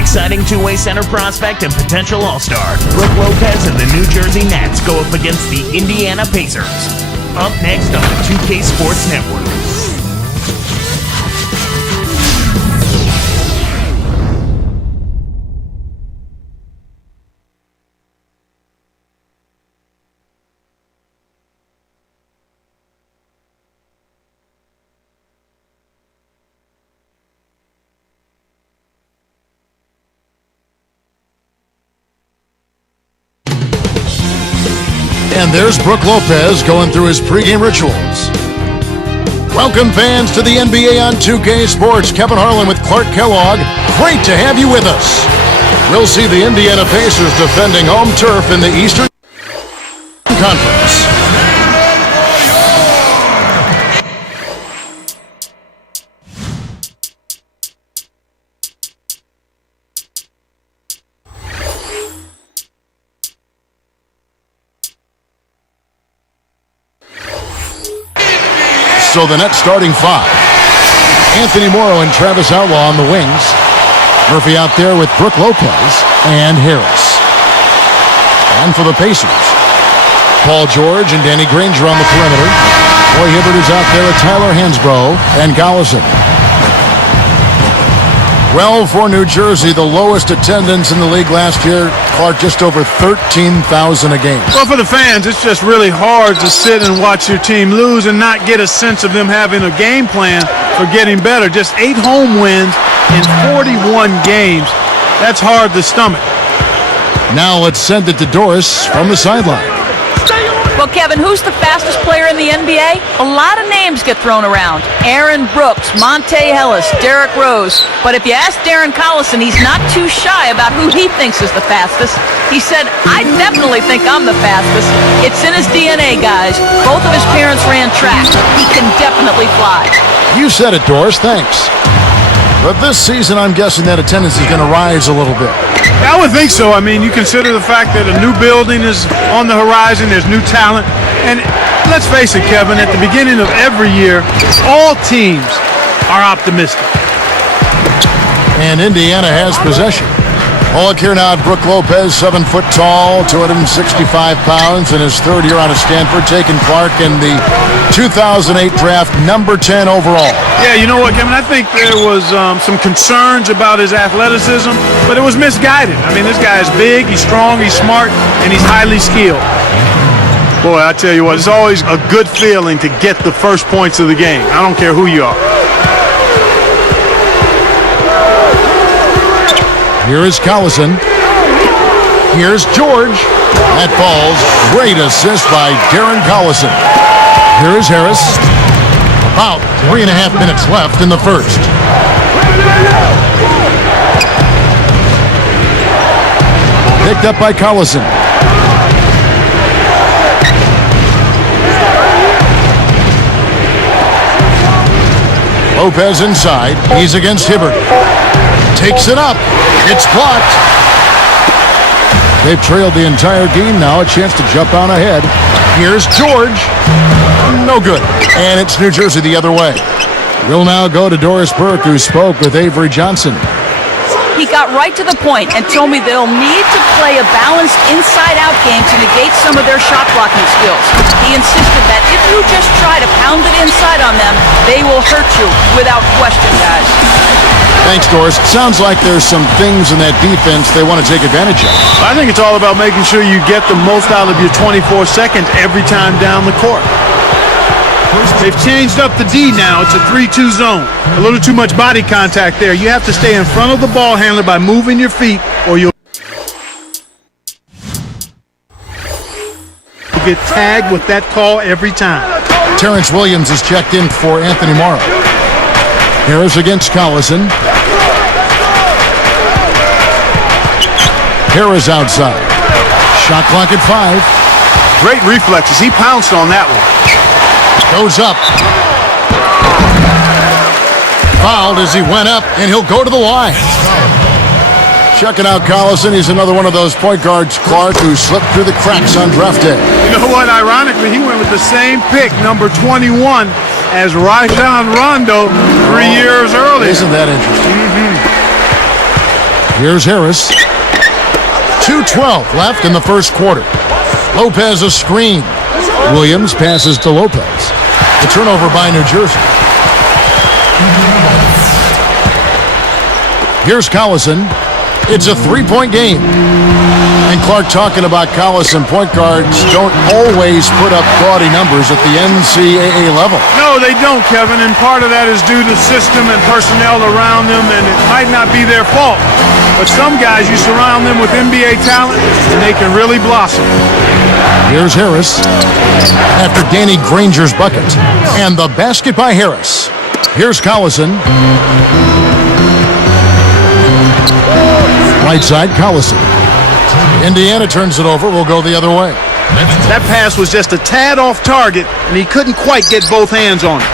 exciting two-way center prospect and potential all-star, Brook Lopez and the New Jersey Nets go up against the Indiana Pacers. Up next on the 2K Sports Network. And there's Brook Lopez going through his pregame rituals. Welcome, fans, to the NBA on 2K Sports. Kevin Harlan with Clark Kellogg. Great to have you with us. We'll see the Indiana Pacers defending home turf in the Eastern Conference. So the Nets starting five. Anthony Morrow and Travis Outlaw on the wings. Murphy out there with Brook Lopez and Harris. And for the Pacers, Paul George and Danny Granger on the perimeter. Roy Hibbert is out there with Tyler Hansbrough and Gollison. Well, for New Jersey, the lowest attendance in the league last year, Clark, just over 13,000 a game. Well, for the fans, it's just really hard to sit and watch your team lose and not get a sense of them having a game plan for getting better. Just 8 home wins in 41 games. That's hard to stomach. Now let's send it to Doris from the sideline. Well, Kevin, who's the fastest player in the NBA? A lot of names get thrown around. Aaron Brooks, Monte Ellis, Derrick Rose. But if you ask Darren Collison, he's not too shy about who he thinks is the fastest. He said, I definitely think I'm the fastest. It's in his DNA, guys. Both of his parents ran track. He can definitely fly. You said it, Doris. Thanks. But this season, I'm guessing that attendance is going to rise a little bit. I would think so. I mean, you consider the fact that a new building is on the horizon, there's new talent. And let's face it, Kevin, at the beginning of every year, all teams are optimistic. And Indiana has possession. Oh, look here now at Brook Lopez, 7 foot tall, 265 pounds, in his third year out of Stanford, taking Clark in the 2008 draft, number 10 overall. Yeah, you know what, Kevin? I think there was some concerns about his athleticism, but it was misguided. I mean, this guy is big, he's strong, he's smart, and he's highly skilled. Boy, I tell you what, it's always a good feeling to get the first points of the game. I don't care who you are. Here is Collison. Here's George. That falls. Great assist by Darren Collison. Here is Harris. About 3.5 minutes left in the first. Picked up by Collison. Lopez inside. He's against Hibbert. Takes it up. It's blocked. They've trailed the entire game now. A chance to jump on ahead. Here's George. No good. And it's New Jersey the other way. We'll now go to Doris Burke, who spoke with Avery Johnson. He got right to the point and told me they'll need to play a balanced inside-out game to negate some of their shot-blocking skills. He insisted that if you just try to pound it inside on them, they will hurt you without question, guys. Thanks, Doris. Sounds like there's some things in that defense they want to take advantage of. I think it's all about making sure you get the most out of your 24 seconds every time down the court. They've changed up the D now. It's a 3-2 zone. A little too much body contact there. You have to stay in front of the ball handler by moving your feet, or you'll get tagged with that call every time. Terrence Williams is checked in for Anthony Morrow. Harris against Collison. Harris outside. Shot clock at 5. Great reflexes. He pounced on that one. Goes up. Fouled as he went up, and he'll go to the line. Checking out Collison. He's another one of those point guards, Clark, who slipped through the cracks on draft day. You know what? Ironically, he went with the same pick, number 21, as Rajon Rondo 3 years earlier. Isn't that interesting? Here's Harris. 2:12 left in the first quarter. Lopez a screen. Williams passes to Lopez. The turnover by New Jersey. Here's Collison. It's a three-point game. And Clark talking about Collison, point guards don't always put up gaudy numbers at the NCAA level. No, they don't, Kevin, and part of that is due to system and personnel around them, and it might not be their fault. But some guys, you surround them with NBA talent, and they can really blossom. Here's Harris after Danny Granger's bucket. And the basket by Harris. Here's Collison. Right side, Collison. Indiana turns it over. We'll go the other way. That pass was just a tad off target, and he couldn't quite get both hands on it.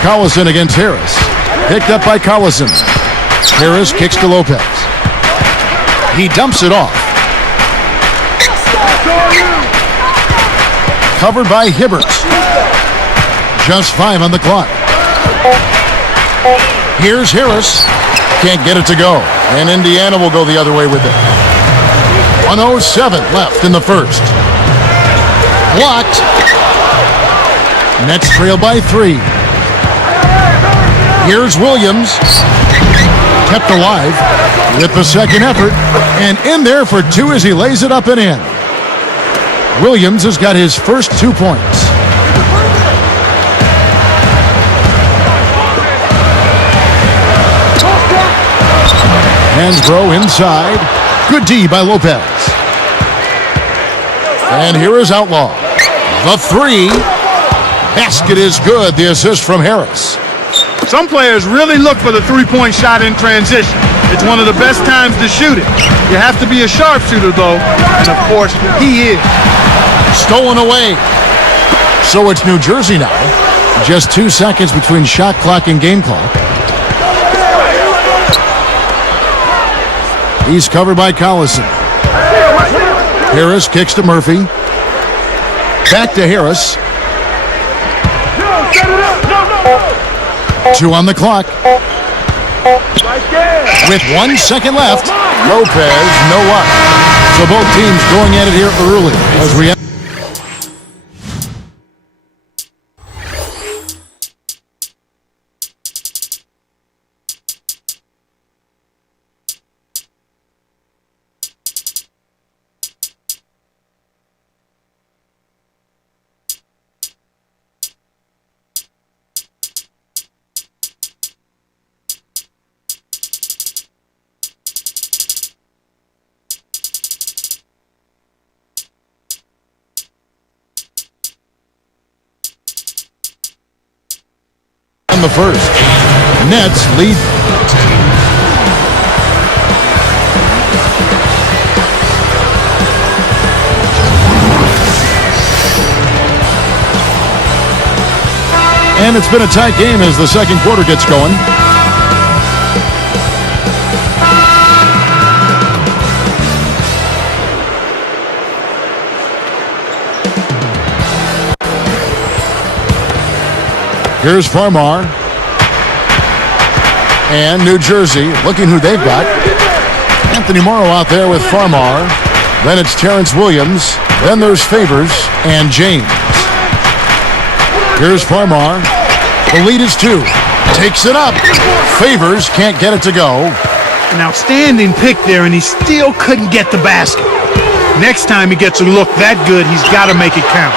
Collison against Harris. Picked up by Collison. Harris kicks to Lopez. He dumps it off. Covered by Hibbert. Just 5 on the clock. Here's Harris. Can't get it to go. And Indiana will go the other way with it. 1:07 left in the first. Blocked. Nets trail by 3. Here's Williams. Kept alive with the second effort. And in there for 2 as he lays it up and in. Williams has got his first 2 points. Hansbrough inside. Good D by Lopez. And here is Outlaw. The 3. Basket is good. The assist from Harris. Some players really look for the three-point shot in transition. It's one of the best times to shoot it. You have to be a sharpshooter, though. And, of course, he is. Stolen away. So it's New Jersey now. Just 2 seconds between shot clock and game clock. He's covered by Collison. Harris kicks to Murphy. Back to Harris. 2 on the clock. With 1 second left, Lopez, no luck. So both teams going at it here early as we the first. Nets lead. And it's been a tight game as the second quarter gets going. Here's Farmar. And New Jersey, looking who they've got. Anthony Morrow out there with Farmar. Then it's Terrence Williams. Then there's Favors and James. Here's Farmar. The lead is 2. Takes it up. Favors can't get it to go. An outstanding pick there, and he still couldn't get the basket. Next time he gets a look that good, he's got to make it count.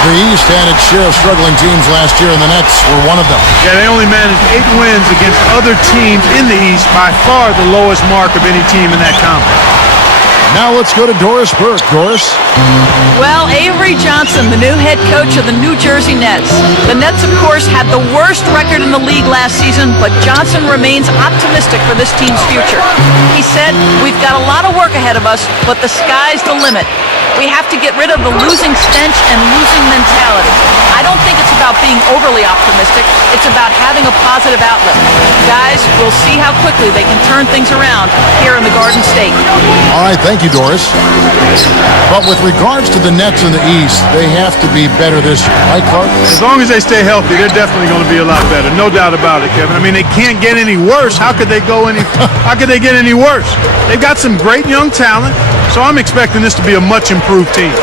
The East had its share of struggling teams last year, and the Nets were one of them. Yeah, they only managed 8 wins against other teams in the East, by far the lowest mark of any team in that conference. Now let's go to Doris Burke. Doris? Well, Avery Johnson, the new head coach of the New Jersey Nets. The Nets, of course, had the worst record in the league last season, but Johnson remains optimistic for this team's future. He said, "We've got a lot of work ahead of us, but the sky's the limit. We have to get rid of the losing stench and losing mentality. I don't think it's about being overly optimistic. It's about having a positive outlook. Guys, we'll see how quickly they can turn things around here in the Garden State. All right, thank you, Doris. But with regards to the Nets in the East, they have to be better this year, right, Clark? As long as they stay healthy, they're definitely going to be a lot better. No doubt about it, Kevin. I mean, they can't get any worse. How could they get any worse? They've got some great young talent, so I'm expecting this to be a much improved team.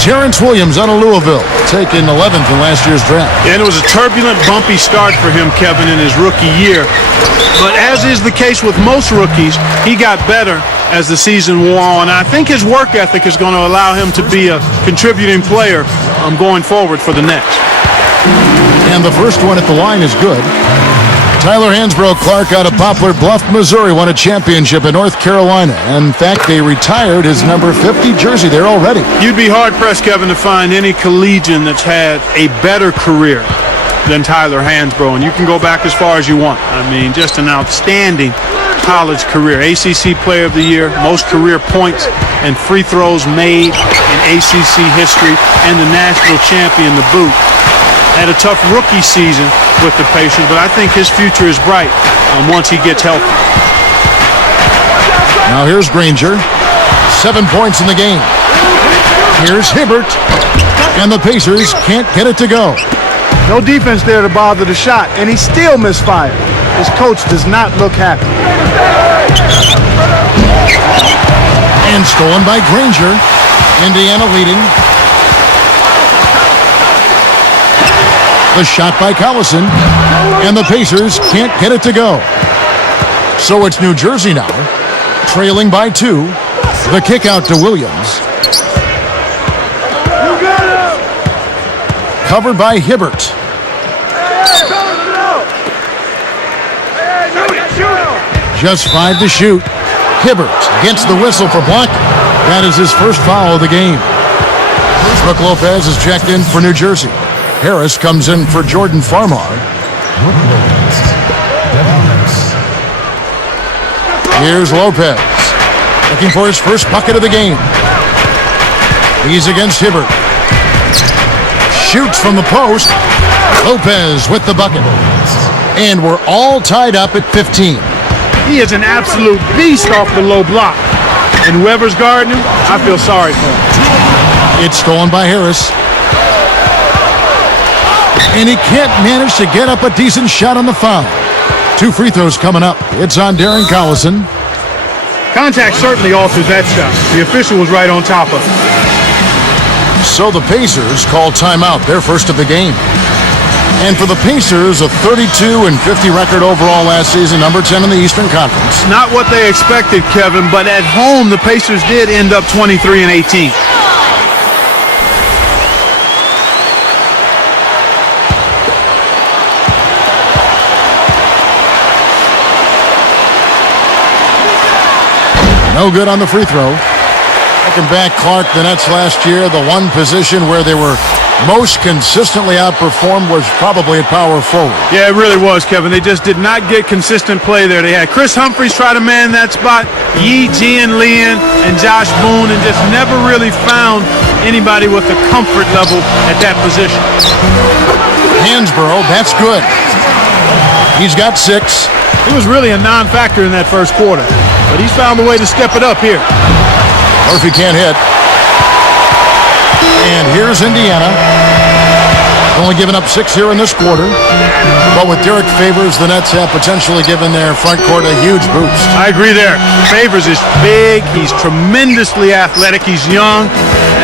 Terrence Williams out of Louisville, taken 11th in last year's draft. Yeah, and it was a turbulent, bumpy start for him, Kevin, in his rookie year. But as is the case with most rookies, he got better as the season wore on. I think his work ethic is going to allow him to be a contributing player going forward for the Nets. And the first one at the line is good. Tyler Hansbrough Clark out of Poplar Bluff, Missouri, won a championship in North Carolina. In fact, they retired his number 50 jersey there already. You'd be hard-pressed, Kevin, to find any collegian that's had a better career than Tyler Hansbrough, and you can go back as far as you want. I mean, just an outstanding college career. ACC Player of the Year, most career points and free throws made in ACC history, and the national champion to boot. Had a tough rookie season with the Pacers, but I think his future is bright once he gets healthy. Now here's Granger. 7 points in the game. Here's Hibbert. And the Pacers can't get it to go. No defense there to bother the shot, and he still misfired. His coach does not look happy. And stolen by Granger. Indiana leading. The shot by Collison, and the Pacers can't get it to go. So it's New Jersey now, trailing by 2. The kick out to Williams. Covered by Hibbert. Just 5 to shoot. Hibbert gets the whistle for blocking. That is his first foul of the game. Brook Lopez is checked in for New Jersey. Harris comes in for Jordan Farmar. Here's Lopez, looking for his first bucket of the game. He's against Hibbert. Shoots from the post. Lopez with the bucket. And we're all tied up at 15. He is an absolute beast off the low block. And whoever's guarding him, I feel sorry for him. It's stolen by Harris. And he can't manage to get up a decent shot on the foul. 2 free throws coming up. It's on Darren Collison. Contact certainly alters that shot. The official was right on top of it. So the Pacers call timeout, their first of the game. And for the Pacers, a 32-50 record overall last season, number 10 in the Eastern Conference. Not what they expected, Kevin, but at home the Pacers did end up 23-18. No good on the free throw. Looking back, Clark, the Nets last year, the one position where they were most consistently outperformed was probably at power forward. Yeah, it really was, Kevin. They just did not get consistent play there. They had Chris Humphries try to man that spot, Yi Jianlian and Josh Boone, and just never really found anybody with a comfort level at that position. Hansbrough, that's good. He's got 6. He was really a non-factor in that first quarter, but he's found a way to step it up here. Murphy can't hit. And here's Indiana. Only giving up 6 here in this quarter. But with Derek Favors, the Nets have potentially given their front court a huge boost. I agree there. Favors is big. He's tremendously athletic. He's young.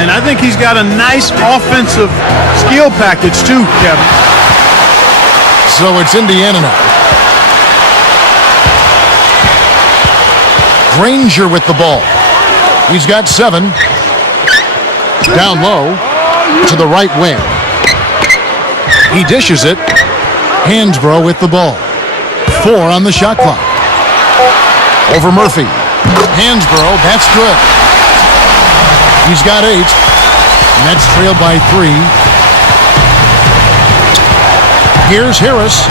And I think he's got a nice offensive skill package too, Kevin. So it's Indiana now. Granger with the ball. He's got 7. Down low to the right wing. He dishes it. Hansbrough with the ball. 4 on the shot clock. Over Murphy. Hansbrough, that's good. He's got 8. Nets trailed by 3. Here's Harris.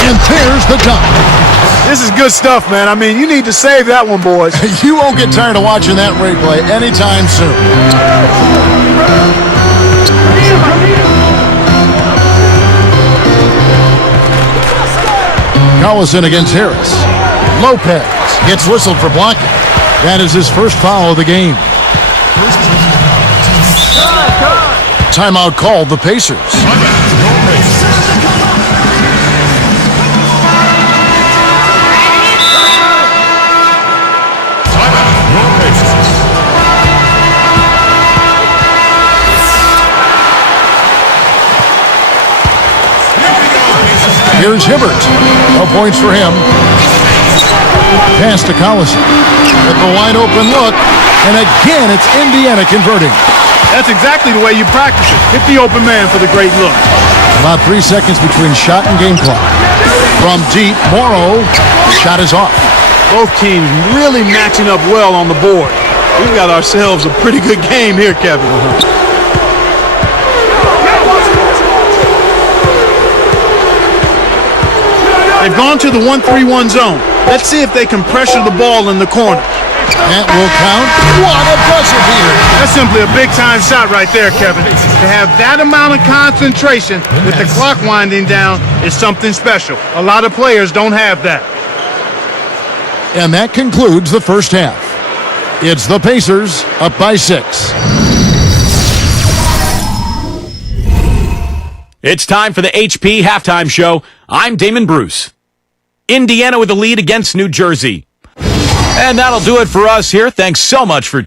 And there's the dunk. This is good stuff, man. I mean, you need to save that one, boys. You won't get tired of watching that replay anytime soon. Collison against Harris. Lopez gets whistled for blocking. That is his first foul of the game. Timeout called the Pacers. Here's Hibbert. No points for him. Pass to Collison. With the wide open look. And again, it's Indiana converting. That's exactly the way you practice it. Hit the open man for the great look. About 3 seconds between shot and game clock. From deep, Morrow. Shot is off. Both teams really matching up well on the board. We've got ourselves a pretty good game here, Kevin. They've gone to the 1-3-1 zone. Let's see if they can pressure the ball in the corner. That will count. What a buzzer beater. That's simply a big-time shot right there, Kevin. To have that amount of concentration with the clock winding down is something special. A lot of players don't have that. And that concludes the first half. It's the Pacers up by 6. It's time for the HP Halftime Show. I'm Damon Bruce. Indiana with the lead against New Jersey. And that'll do it for us here. Thanks so much for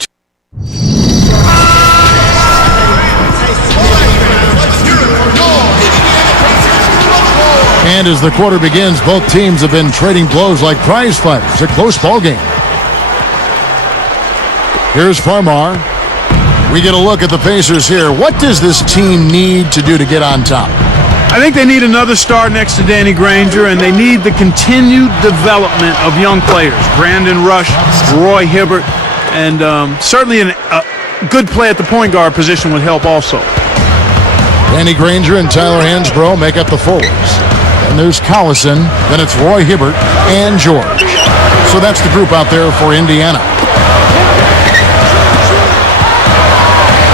And as the quarter begins, both teams have been trading blows like prize fighters. A close ball game. Here's Farmar. We get a look at the Pacers here. What does this team need to do to get on top? I think they need another star next to Danny Granger, and they need the continued development of young players. Brandon Rush, Roy Hibbert, and certainly a good play at the point guard position would help also. Danny Granger and Tyler Hansbrough make up the forwards. And there's Collison, then it's Roy Hibbert and George. So that's the group out there for Indiana.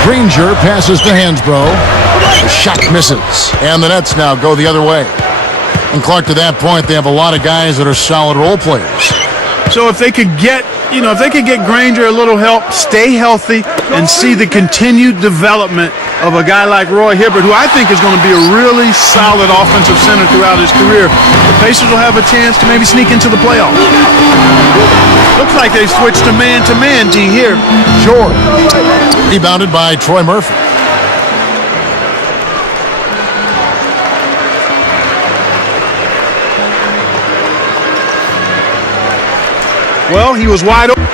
Granger passes to Hansbrough. The shot misses. And the Nets now go the other way. And Clark, to that point, they have a lot of guys that are solid role players. So if they could get, Granger a little help, stay healthy, and see the continued development of a guy like Roy Hibbert, who I think is going to be a really solid offensive center throughout his career, the Pacers will have a chance to maybe sneak into the playoffs. Looks like they switched to man-to-man, D, here. George. Rebounded by Troy Murphy. Well, he was wide open.